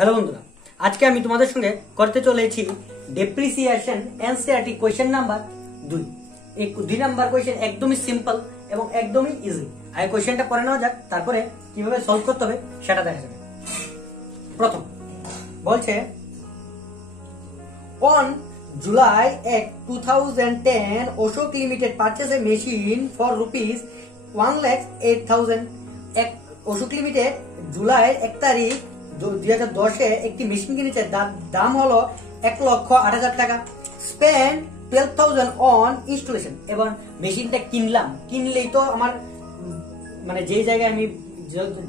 Hello বন্ধুরা, আজকে আমি তোমাদের সঙ্গে করতে চলেছি ডেপ্রিসিয়েশন এনসিইআরটি কোয়েশ্চেন নাম্বার 2। এই 2 নাম্বার কোয়েশ্চেন একদমই সিম্পল এবং একদমই ইজি। আর কোয়েশ্চেনটা পড়ে নেওয়া যাক, তারপরে কিভাবে সলভ করতে হবে সেটা দেখা যাবে। প্রথম বলছে, on July 1, 2010, Ashok Limited purchased a machine for rupees 1,08,000. Ashok limited July 1 তারিখ 2010 একটি মেশিন কিনেছে, দাম হলো 1,08,000 টাকা। Spend 12,000 on installation. এবং মেশিনটা কিনলেই তো আমার মানে যে জায়গায় আমি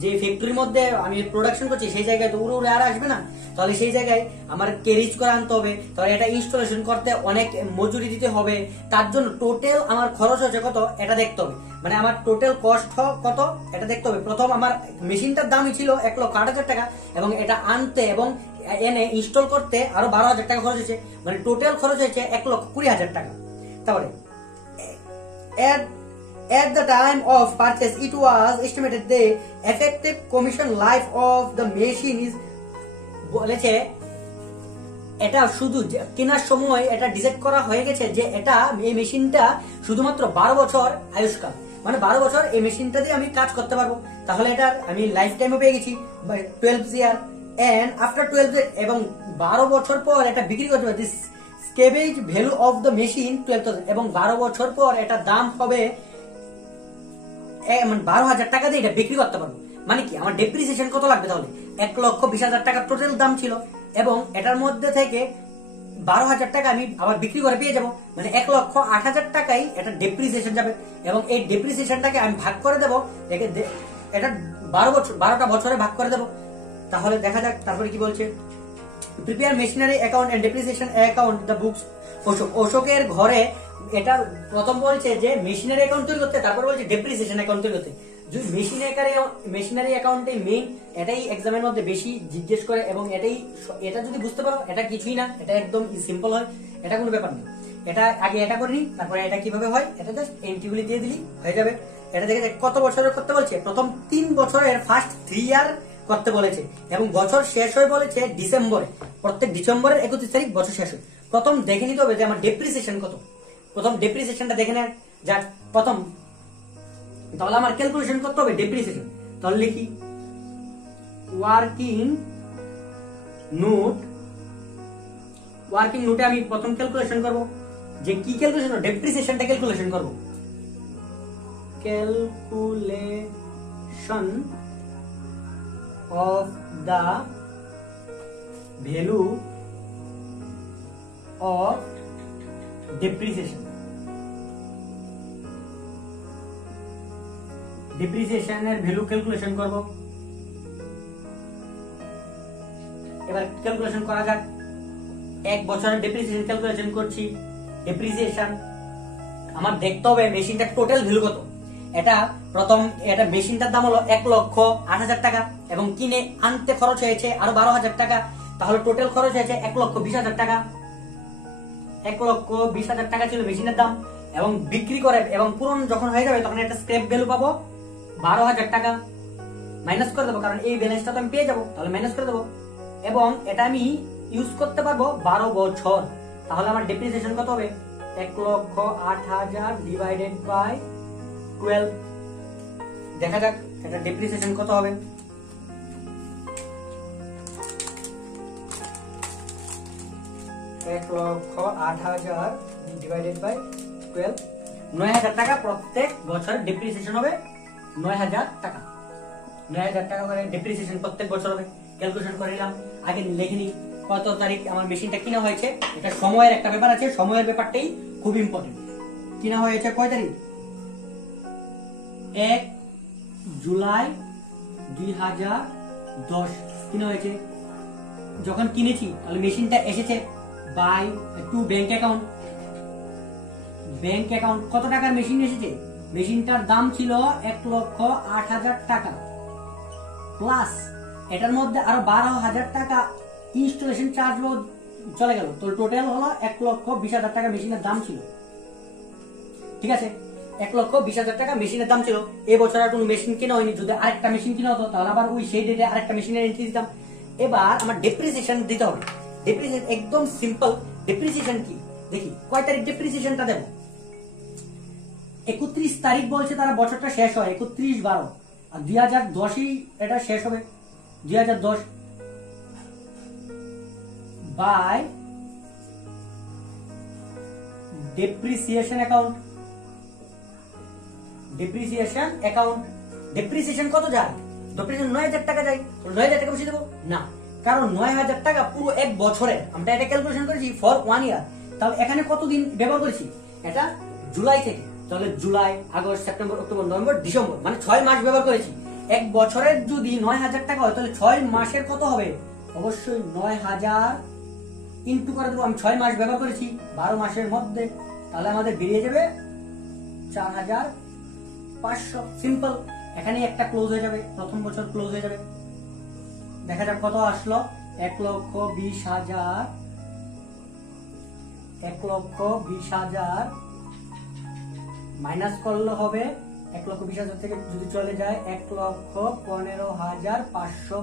যে ফ্যাক্টরির মধ্যে আমি প্রোডাকশন করছি সেই জায়গায় তো উড়ে আর আসবে না, তাহলে সেই জায়গায় আমার ক্যারিজ করে আনতে হবে, তাহলে এটা ইনস্টলেশন করতে অনেক মজুরি দিতে হবে। তার জন্য টোটাল আমার খরচ হচ্ছে কত এটা দেখতে হবে, মানে আমার টোটাল কস্ট কত এটা দেখতে হবে। প্রথম আমার মেশিনটার দামই ছিল 1,08,000 টাকা এবং এটা আনতে এবং এনে ইনস্টল করতে আরো 12,000 টাকা খরচ হয়েছে, মানে টোটাল খরচ হয়েছে 1,20,000 টাকা। তারপরে At the time of purchase, it was estimated the effective commission life of the machine is বলেছে এটা শুধু কেনার সময় এটা ডিসাইড করা হয়ে গেছে যে এটা এই মেশিনটা শুধুমাত্র 12 বছর আয়ুষ্কাল, মানে 12 বছর এই মেশিনটা দিয়ে আমি কাজ করতে পারবো। তাহলে এটা আমি লাইফ টাইমও পেয়ে গেছি 12 ইয়ার, এন্ড আফটার 12 এবং 12 বছর পর এটা বিক্রি করতে পারবো। This salvage value of the machine 12,000 এবং 12 বছর পর এটা দাম হবে 12,000 টাকা দিয়ে এটা বিক্রি করতে পারবো। মানে কি আমার ডেপ্রিসিয়েশন কত লাগবে? তাহলে 1,20,000 টাকা টোটাল দাম ছিল এবং এটার মধ্যে থেকে 12,000 টাকা আমি আবার বিক্রি করে পেয়ে যাবো, মানে 1,08,000 টাকাই এটা ডেপ্রিসিয়েশন যাবে। এবং এই ডেপ্রিসিয়েশনটাকে আমি ভাগ করে দেবো, এটা 12টা বছরে ভাগ করে দেবো। তাহলে দেখা যাক তারপরে কি বলছে। Prepare machinery account and depreciation account the books অশোকের ঘরে। এটা প্রথম বলছে যে মেশিনারি অ্যাকাউন্ট তৈরি করতে, তারপর বলছে ডেপ্রিসিয়েশন অ্যাকাউন্ট তৈরি করতে। মেশিনারি অ্যাকাউন্টে মেইন এটাই এক্সামের মধ্যে বেশি জিজ্ঞেস করে এবং এটা যদি বুঝতে পারো এটা কিছুই না, এটা একদম সিম্পল হয়, এটা কোনো ব্যাপার নেই। এটা আগে এটা করিনি, তারপরে এটা কিভাবে হয় এটা জাস্ট এন্ট্রিগুলি দিয়ে দিলি হয়ে যাবে। এটা দেখে কত বছরের করতে বলছে, প্রথম 3 বছরের ফার্স্ট 3 ইয়ার করতে বলেছে এবং বছর শেষ হয়ে বলেছে ডিসেম্বরে, প্রত্যেক ডিসেম্বরের 31 তারিখ বছর শেষ হয়। প্রথম দেখে নিতে হবে যে আমার ডেপ্রিসিয়েশন কত, প্রথম ডেপ্রিসিয়েশনটা দেখে নেয় যাক প্রথম। তাহলে আমার ক্যালকুলেশন করতে হবে ডেপ্রিসিয়েশন। তাহলে লিখি ওয়ার্কিং নোটে আমি প্রথম ক্যালকুলেশন করব যে কি ক্যালকুলেশন, ডেপ্রিসিয়েশনটা ক্যালকুলেশন করব। Calculation of the value of depreciation এর ভ্যালু ক্যালকুলেশন করব। এবার ক্যালকুলেশন করা যাক। 1 বছরের ডেপ্রিসিয়েশন ক্যালকুলেশন করছি। ডেপ্রিসিয়েশন আমার দেখতে হবে মেশিনটার টোটাল ভ্যালু কত। এটা মেশিনটার দাম হলো 1,08,000 টাকা এবং কিনে আনতে খরচ হয়েছে আরো 12,000 টাকা। তাহলে টোটাল খরচ হয়েছে 1,20,000 টাকা। 1,20,000 টাকা ছিল মেশিনের দাম এবং বিক্রি করে এবং পুরন যখন হয়ে যাবে তখন একটা স্ক্র্যাপ ভ্যালু পাবো 12,000 টাকা। মাইনাস করে দেবো কারণ এই ব্যালেন্সটা তো আমি পেয়ে যাবো, তাহলে মাইনাস করে দেবো এবং এটা আমি ইউজ করতে পারবো 12 বছর। তাহলে আমার ডেপ্রিসিয়েশন কত হবে? 1,08,000 ডিভাইডেড বাই 12। দেখা যাক এটা ডেপ্রিসিয়েশন কত হবে। 1,08,000 ডিভাইডেড বাই 12, 9,000 টাকা প্রত্যেক বছর ডেপ্রিসিয়েশন হবে। 9,000 টাকা, 9,000 টাকা করে ডেপ্রিসিয়েশন প্রত্যেক বছর হবে। ক্যালকুলেশন করে নিলাম। আগে লিখে নিই কত তারিখ আমার মেশিনটা কিনা হয়েছে। এটা সময়ের একটা ব্যাপার আছে, সময়ের ব্যাপারটাই খুব ইম্পর্টেন্ট। কিনা হয়েছে কয় তারিখ? 1 জুলাই 2010 কিনা হয়েছে। যখন কিনেছি তাহলে মেশিনটা এসেছে বাই টু ব্যাংক অ্যাকাউন্ট। কত টাকার মেশিন এসেছে? মেশিনটার দাম ছিল 1,08,000 টাকা প্লাস এটার মধ্যে আরো 12,000 টাকা ইনস্টলেশন চার্জ চলে গেল। তো টোটাল হলো 1,20,000 টাকা মেশিনের দাম ছিল। ঠিক আছে, 1,20,000 টাকা মেশিনের দাম ছিল। এই বছর আর কোনো মেশিন কেনা হয়নি। যদি আরেকটা মেশিন কিনা হতো তাহলে আবার ওই সেই ডেটে আরেকটা মেশিনের এন্ট্রি দিতাম। এবার আমার ডেপ্রিসিয়েশন দিতে হবে। ডেপ্রিসিয়েশন একদম সিম্পল। ডেপ্রিসিয়েশন কি দেখি, কয় তারিখ ডেপ্রিসিয়েশনটা দেব? 31 তারিখ বলছে তারা বছরটা শেষ হয় 31/12, আর 2010 এটা শেষ হবে। 2010 by depreciation account. Depreciation account, depreciation কত যায়? ডেপ্রিসিয়েশন 9000 টাকা যায়। 9000 টাকা বসিয়ে দেবো না, কারণ 9000 টাকা পুরো এক বছরে আমরা এটা ক্যালকুলেশন করেছি ফর 1 ইয়ার। তাহলে এখানে কতদিন ব্যবহার করেছি? এটা জুলাই থেকে, তাহলে July, August, September, October, November, December, মানে 6 মাস ব্যবহার করেছি। এক বছরের যদি 9000 টাকা হয় তাহলে 6 মাসের কত হবে? অবশ্যই 9000 ইনটু করে দেবো। আমি 6 মাস ব্যবহার করেছি 12 মাসের মধ্যে, তাহলে আমাদের বেরিয়ে যাবে 4500। সিম্পল। এখানে একটা ক্লোজ হয়ে যাবে, প্রথম বছর ক্লোজ হয়ে যাবে। দেখা যাক কত আসলো। 1,20,000, 1,20,000 মাইনাস করলে হবে 1,20,000 থেকে যদি চলে যায় 1,15,500,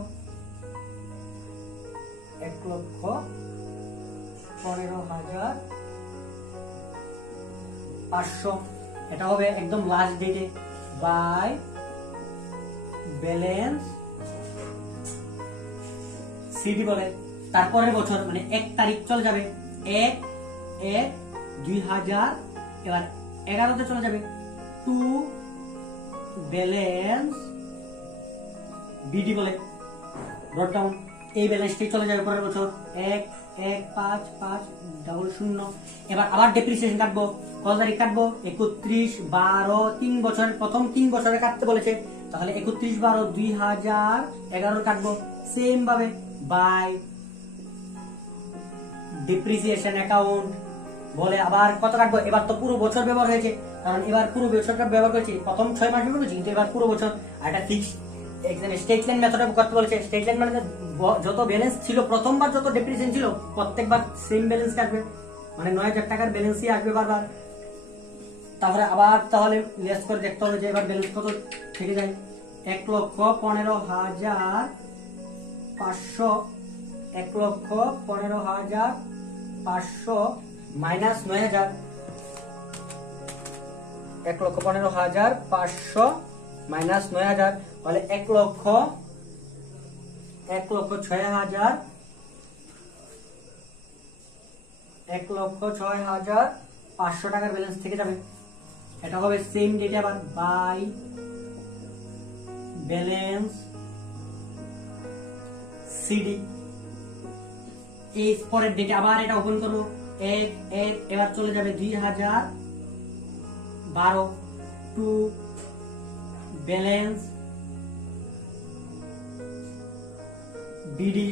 1,15,500 এটা হবে একদম লাস্ট ডেটে বাই ব্যালেন্স সিডি বলে। তারপরের বছর মানে 1 তারিখ চলে যাবে 1/1/2000, এবার 11তে চলে যাবে টু ব্যালেন্স বিডি বলে ব্রট ডাউন। এই ব্যালেন্সটাই চলে যাবে পরের বছর 1/1/5/500। এবার আবার ডেপ্রিসিয়েশন কাটবো। কত তারিখ কাটবো? 31/12, 3 বছরের প্রথম 3 বছরে কাটতে বলেছে, তাহলে 31/12/2011 কাটবো সেম ভাবে বাই ডেপ্রিসিয়েশন অ্যাকাউন্ট বলে আবার কত কাটবো? এবার তো পুরো বছর ব্যবহার হয়েছে, কারণ এবার পুরো বছরটা ব্যবহার করেছি, প্রথম 6 মাস ব্যবহার করেছি, কিন্তু এবার পুরো বছর। আর এটা ফিক্স এখানে স্টেট লাইন মেথডে করতে বলেছে। স্টেট লাইন মানে যত ব্যালেন্স ছিল প্রথমবার, যত ডেপ্রিসিয়েশন ছিল প্রত্যেকবার সেম ব্যালেন্স কাটবে, মানে 9000 টাকার ব্যালেন্সই আসবে বারবার। তারপরে আবার তাহলে লেস করে দেখতে হবে যে এবার ব্যালেন্স কত থেকে যায়। 1,15,500, 1,15,500 মাইনাস 9000, 1,15,500 মাইনাস 9000 তাহলে 1,06,000, 1,06,500 টাকার ব্যালেন্স থেকে যাবে। এটা হবে সেম ডেটে আবার বাই ব্যালেন্স সিডি। এই পরের ডেটে আবার এটা ওপেন করবো 1/1, এবার চলে যাবে 2012 টু ব্যালেন্স বিডি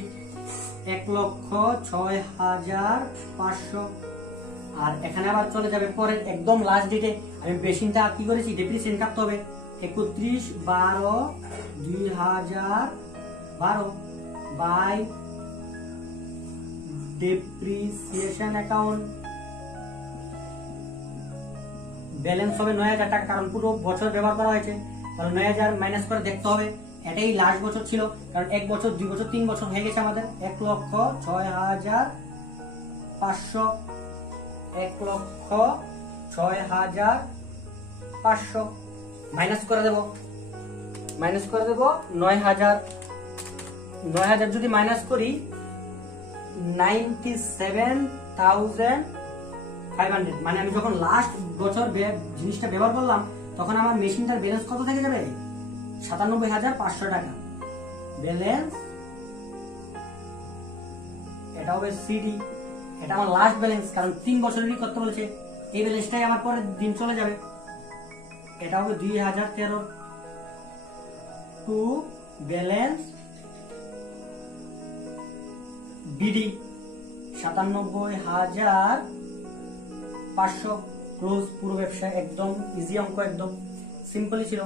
1,06,500। আর এখানে আবার চলে যাবে পরের একদম লাস্ট ডেটে। আমি বেশিটা কি করেছি? ডেপ্রিসিয়েশন কাটতে হবে 31/12/2012 বাই ডেপ্রিসিয়েশন অ্যাকাউন্ট ব্যালেন্স হবে 9000 টাকা, কারণ পুরো বছর ব্যবহার করা হয়েছে, তাহলে 9000 মাইনাস করে দেখতে হবে। এটাই লাস্ট বছর ছিল, কারণ 1 বছর 2 বছর 3 বছর হয়ে গেছে আমাদের। 1,06,500, 1,06,500 মাইনাস করে দেব 9000। 9000 যদি মাইনাস করি 97,500, মানে আমি যখন লাস্ট বছর জিনিসটা ব্যবহার করলাম তখন আমার মেশিনটার ব্যালেন্স কত থেকে যাবে? 97,500 টাকা ব্যালেন্স। এটা হবে সিডি, এটা আমার লাস্ট ব্যালেন্স, কারণ 3 বছরেরই করতে বলেছে। এই ব্যালেন্সটাই আমার পরের দিন চলে যাবে। এটা হবে 2013 টু ব্যালেন্স বিডি 97,500 ক্লোজ। পুরো ব্যবসা একদম ইজি অঙ্ক, একদম সিম্পলই ছিল,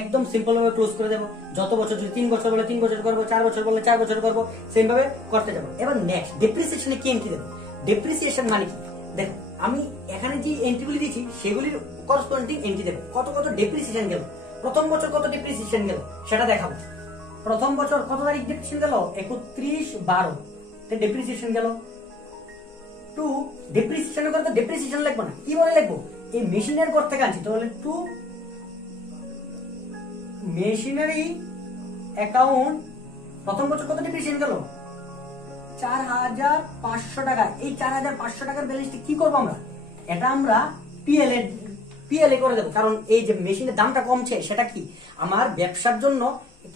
একদম সিম্পল ভাবে ক্লোজ করে দেবো। যত বছর, যদি 3 বছর বলে 3 বছর করবো, 4 বছর বলে 4 বছর করবো, সেম ভাবে করতে যাবো। এবার নেক্সট ডেপ্রিসিয়েশনে কি এন্ট্রি দেবো? ডেপ্রিসিয়েশন মানে কি দেখো, আমি এখানে যে এন্ট্রিগুলি দিয়েছি সেগুলির করসপন্ডিং এন্ট্রি দেবো। কত কত ডেপ্রিসিয়েশন গেল, প্রথম বছর কত ডেপ্রিসিয়েশন গেল সেটা দেখাবো। প্রথম বছর কত তারিখ ডেপ্রিসিয়েশন গেল 31/12 তে ডেপ্রিসিয়েশন গেল। টু ডেপ্রিসিয়েশনের করে তো ডেপ্রিসিয়েশন লিখবো না, কি বলে লিখবো, এই মেশিনের ঘর থেকে আনছি, তাহলে টু মেশিনারি অ্যাকাউন্ট প্রথম বছর কত ডেপ্রিসিয়েশন গেল 4500 টাকা। এই 4500 টাকার ব্যালেন্সটি কি করবো আমরা, এটা আমরা পিএলএ করে দেবো, কারণ এই যে মেশিনের দামটা কমছে সেটা কি আমার ব্যবসার জন্য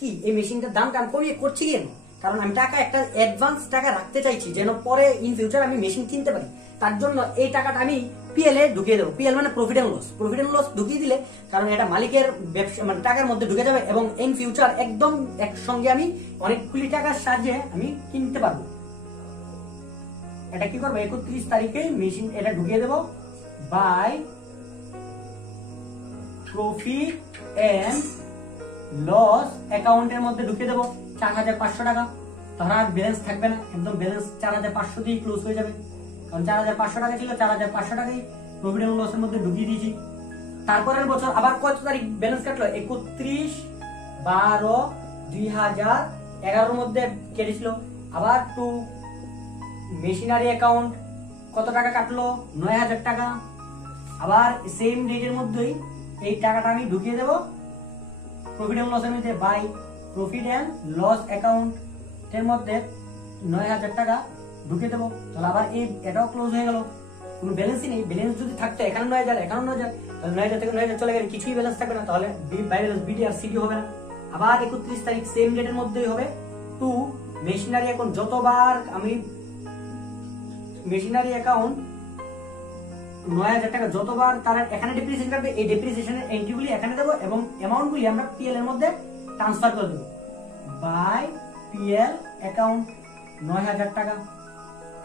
কি এই মেশিনটার দামটা আমি কমিয়ে করছি কেন, কারণ আমি টাকা একটা অ্যাডভান্স টাকা রাখতে চাইছি যেন পরে ইন ফিউচার আমি মেশিন কিনতে পারি, তার জন্য এই টাকাটা আমি পিএলএ ঢুকিয়ে দেবো। পিএল মানে প্রফিট এন্ড লস ঢুকিয়ে দিলে, কারণ এটা মালিকের ব্যবসা মানে টাকার মধ্যে ঢুকে যাবে এবং ইন ফিউচার একদম একসঙ্গে আমি অনেকগুলি টাকার সাহায্যে আমি কিনতে পারবো। এটা কি করবো 31 তারিখে মেশিন এটা ঢুকিয়ে দেবো বাই প্রফিট এন্ড লস অ্যাকাউন্টের মধ্যে ঢুকিয়ে দেবো 4500 টাকা। তখন আর ব্যালেন্স থাকবে না, একদম ব্যালেন্স 4500 দিয়ে ক্লোজ হয়ে যাবে, কারণ 4500 টাকা ছিল, 4500 টাকাই প্রফিট এন্ড লসের মধ্যে ঢুকিয়ে দিয়েছি। তারপরের বছর আবার কত তারিখ ব্যালেন্স কাটলো 31/12/2011 মধ্যে কেটেছিল। আবার টু মেশিনারি অ্যাকাউন্ট কত টাকা কাটলো 9000 টাকা। আবার সেম ডেটের মধ্যেই এই টাকাটা আমি ঢুকিয়ে দেবো প্রফিট এন্ড লসের মধ্যে by profit and loss account এর মধ্যে 9000 টাকা ঢুকিয়ে দেবো। তাহলে আবার এটাও ক্লোজ হয়ে গেল, কোনো ব্যালেন্সই নেই। ব্যালেন্স যদি থাকতো 91,000 তাহলে 9000 থেকে 9000 চলে গেলে কিছুই ব্যালেন্স থাকবে না, তাহলে বাই ব্যালেন্স বিডি আর সিডি হবে না। আবার 31 তারিখ সেম ডেটের মধ্যেই হবে টু মেশিনারি অ্যাকাউন্ট, যতবার আমি মেশিনারি অ্যাকাউন্ট 9000 টাকা যতবার তার এখানে ডেপ্রিসিয়েশন করবে, এই ডেপ্রিসিয়েশনের এন্ট্রিগুলি এখানে দেবো এবং অ্যামাউন্টগুলি আমরা পিএল এর মধ্যে ট্রান্সফার করে দেবো বাই পিএল অ্যাকাউন্ট 9000 টাকা।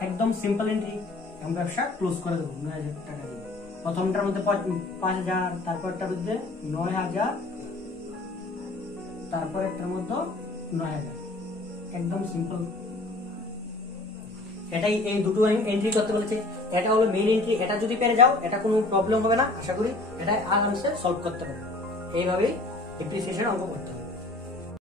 একদম সিম্পল এন্ট্রি, এবং ব্যবসা ক্লোজ করে দেবো 9000 টাকা দিয়ে। প্রথমটার মধ্যে 5000, তারপরটার মধ্যে 9000, তারপর একটার মধ্যে 9000, একদম সিম্পল। এটাই এই দুটো এন্ট্রি করতে বলেছে, এটা হলো মেইন এন্ট্রি। এটা যদি পেরে যাও এটা কোনো প্রবলেম হবে না, আশা করি এটা আরামসে সলভ করতে পারবে। এইভাবেই ডেপ্রিসিয়েশন অঙ্ক করতে হবে।